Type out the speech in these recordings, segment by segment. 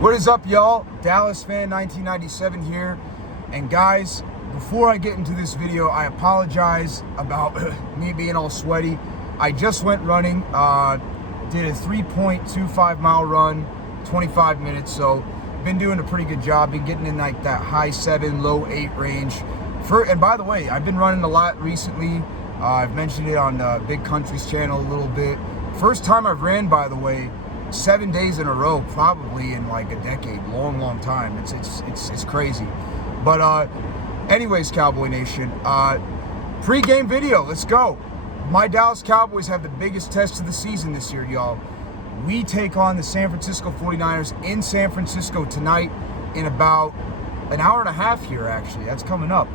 What is up, y'all? Dallas fan 1997 here. And guys, before I get into this video, I apologize about me being all sweaty. I just went running, did a 3.25 mile run, 25 minutes. So been doing a pretty good job. Been getting in like that high 7, low 8 range. And by the way, I've been running a lot recently. I've mentioned it on Big Country's channel a little bit. First time I've ran, by the way, 7 days in a row, probably in like a decade, long time. It's crazy. But anyways, Cowboy Nation, pre-game video, let's go. My Dallas Cowboys have the biggest test of the season this year, y'all. We take on the San Francisco 49ers in San Francisco tonight in about an hour and a half here, actually. That's coming up.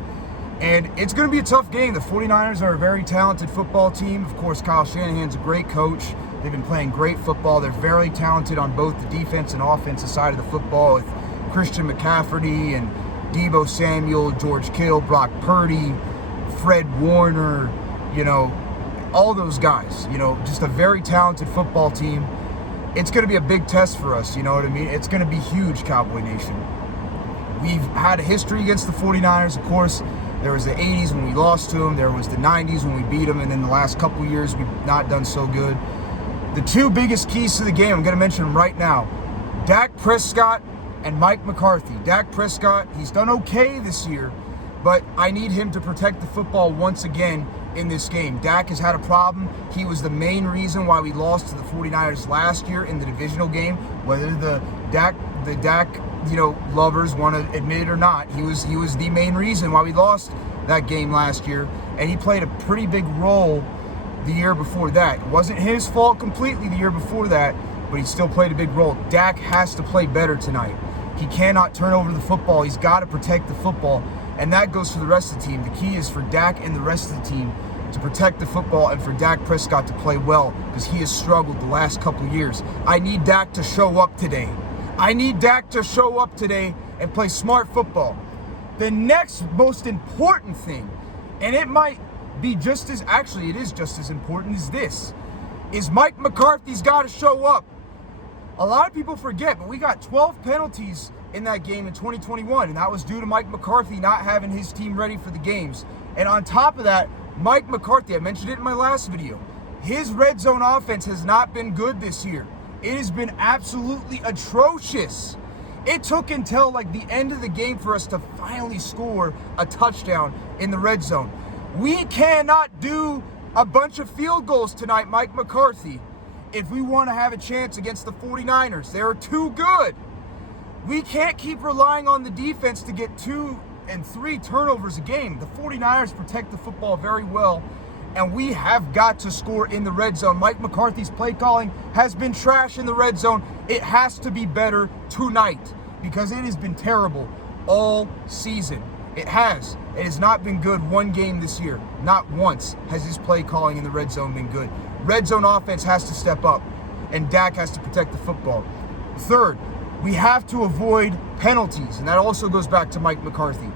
And it's going to be a tough game. The 49ers are a very talented football team. Of course, Kyle Shanahan's a great coach. They've been playing great football. They're very talented on both the defense and offensive side of the football with Christian McCaffrey and Deebo Samuel, George Kittle, Brock Purdy, Fred Warner, all those guys. Just a very talented football team. It's going to be a big test for us, you know what I mean? It's going to be huge, Cowboy Nation. We've had a history against the 49ers, of course. There was the 80s when we lost to them. There was the 90s when we beat them. And then the last couple years, we've not done so good. The two biggest keys to the game, I'm going to mention them right now. Dak Prescott and Mike McCarthy. Dak Prescott, he's done okay this year, but I need him to protect the football once again in this game. Dak has had a problem. He was the main reason why we lost to the 49ers last year in the divisional game. Whether the Dak lovers want to admit it or not, he was the main reason why we lost that game last year, and he played a pretty big role the year before that. It wasn't his fault completely the year before that, but he still played a big role. Dak has to play better tonight. He cannot turn over the football. He's got to protect the football, and that goes for the rest of the team. The key is for Dak and the rest of the team to protect the football and for Dak Prescott to play well, because he has struggled the last couple of years. I need Dak to show up today. I need Dak to show up today and play smart football. The next most important thing, and it might be just as, actually it is just as important as this, is Mike McCarthy's got to show up. A lot of people forget, but we got 12 penalties in that game in 2021, and that was due to Mike McCarthy not having his team ready for the games. And on top of that, Mike McCarthy, I mentioned it in my last video, his red zone offense has not been good this year. It has been absolutely atrocious. It took until like the end of the game for us to finally score a touchdown in the red zone. We cannot do a bunch of field goals tonight, Mike McCarthy, if we want to have a chance against the 49ers. They're too good. We can't keep relying on the defense to get 2 and 3 turnovers a game. The 49ers protect the football very well, and we have got to score in the red zone. Mike McCarthy's play calling has been trash in the red zone. It has to be better tonight because it has been terrible all season. It has. It has not been good one game this year. Not once has his play calling in the red zone been good. Red zone offense has to step up, and Dak has to protect the football. Third, we have to avoid penalties, and that also goes back to Mike McCarthy.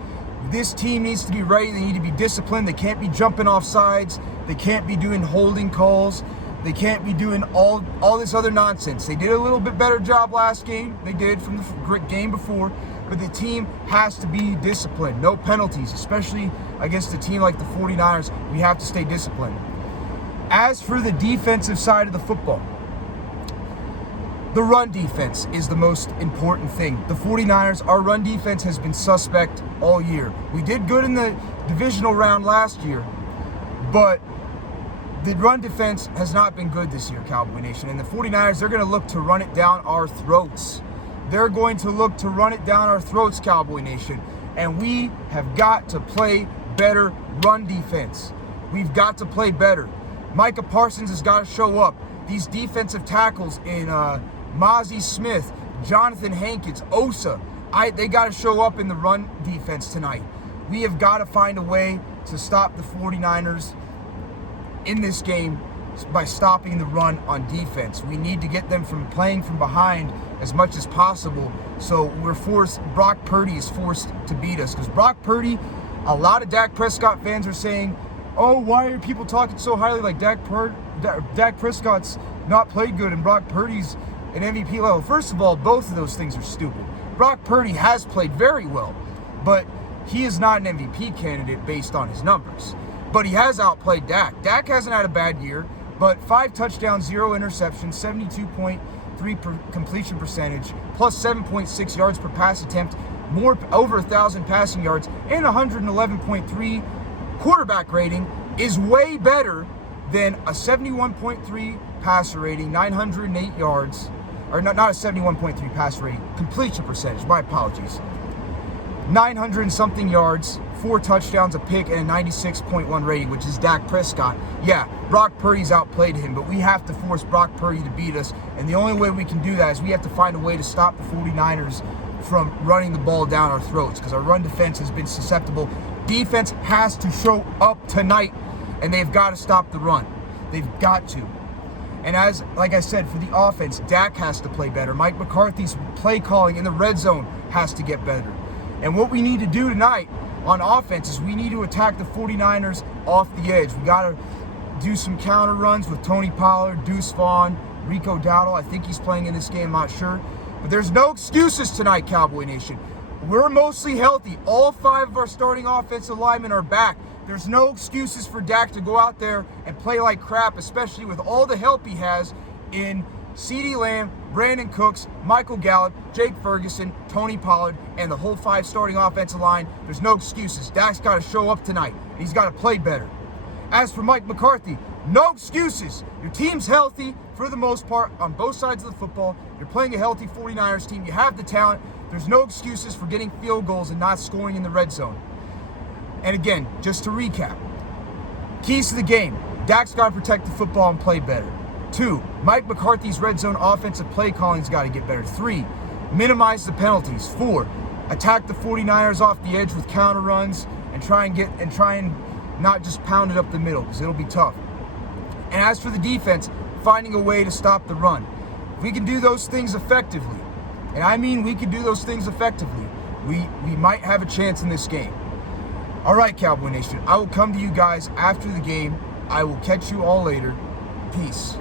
This team needs to be ready. They need to be disciplined. They can't be jumping off sides. They can't be doing holding calls. They can't be doing all this other nonsense. They did a little bit better job last game. They did from the game before. But the team has to be disciplined. No penalties, especially against a team like the 49ers. We have to stay disciplined. As for the defensive side of the football, the run defense is the most important thing. The 49ers, our run defense has been suspect all year. We did good in the divisional round last year, but the run defense has not been good this year, Cowboy Nation. And the 49ers, they're going to look to run it down our throats. They're going to look to run it down our throats, Cowboy Nation. And we have got to play better run defense. We've got to play better. Micah Parsons has got to show up. These defensive tackles in Mozzie Smith, Jonathan Hankins, Osa, they got to show up in the run defense tonight. We have got to find a way to stop the 49ers in this game by stopping the run on defense. We need to get them from playing from behind as much as possible. So Brock Purdy is forced to beat us. Because Brock Purdy, a lot of Dak Prescott fans are saying, oh, why are people talking so highly like Dak Prescott's not played good and Brock Purdy's an MVP level. First of all, both of those things are stupid. Brock Purdy has played very well, but he is not an MVP candidate based on his numbers. But he has outplayed Dak. Dak hasn't had a bad year, but 5 touchdowns, 0 interceptions, 72.3 completion percentage, plus 7.6 yards per pass attempt, over 1,000 passing yards, and 111.3 quarterback rating is way better than a 71.3 passer rating, 908 yards, or not a 71.3 passer rating, completion percentage, my apologies. 900 and something yards, 4 touchdowns, a pick, and a 96.1 rating, which is Dak Prescott. Yeah, Brock Purdy's outplayed him, but we have to force Brock Purdy to beat us, and the only way we can do that is we have to find a way to stop the 49ers from running the ball down our throats, because our run defense has been susceptible. Defense has to show up tonight, and they've got to stop the run. They've got to. And like I said, for the offense, Dak has to play better. Mike McCarthy's play calling in the red zone has to get better. And what we need to do tonight on offense is we need to attack the 49ers off the edge. We got to do some counter runs with Tony Pollard, Deuce Vaughn, Rico Dowdle. I think he's playing in this game, I'm not sure. But there's no excuses tonight, Cowboy Nation. We're mostly healthy. All 5 of our starting offensive linemen are back. There's no excuses for Dak to go out there and play like crap, especially with all the help he has in CeeDee Lamb, Brandon Cooks, Michael Gallup, Jake Ferguson, Tony Pollard, and the whole 5 starting offensive line. There's no excuses. Dak's got to show up tonight. He's got to play better. As for Mike McCarthy, no excuses. Your team's healthy for the most part on both sides of the football. You're playing a healthy 49ers team. You have the talent. There's no excuses for getting field goals and not scoring in the red zone. And again, just to recap, keys to the game: Dak's got to protect the football and play better. 2, Mike McCarthy's red zone offensive play calling's got to get better. 3, minimize the penalties. 4, attack the 49ers off the edge with counter runs and try and not just pound it up the middle, because it'll be tough. And as for the defense, finding a way to stop the run. If we can do those things effectively, and I mean we can do those things effectively, we might have a chance in this game. All right, Cowboy Nation, I will come to you guys after the game. I will catch you all later. Peace.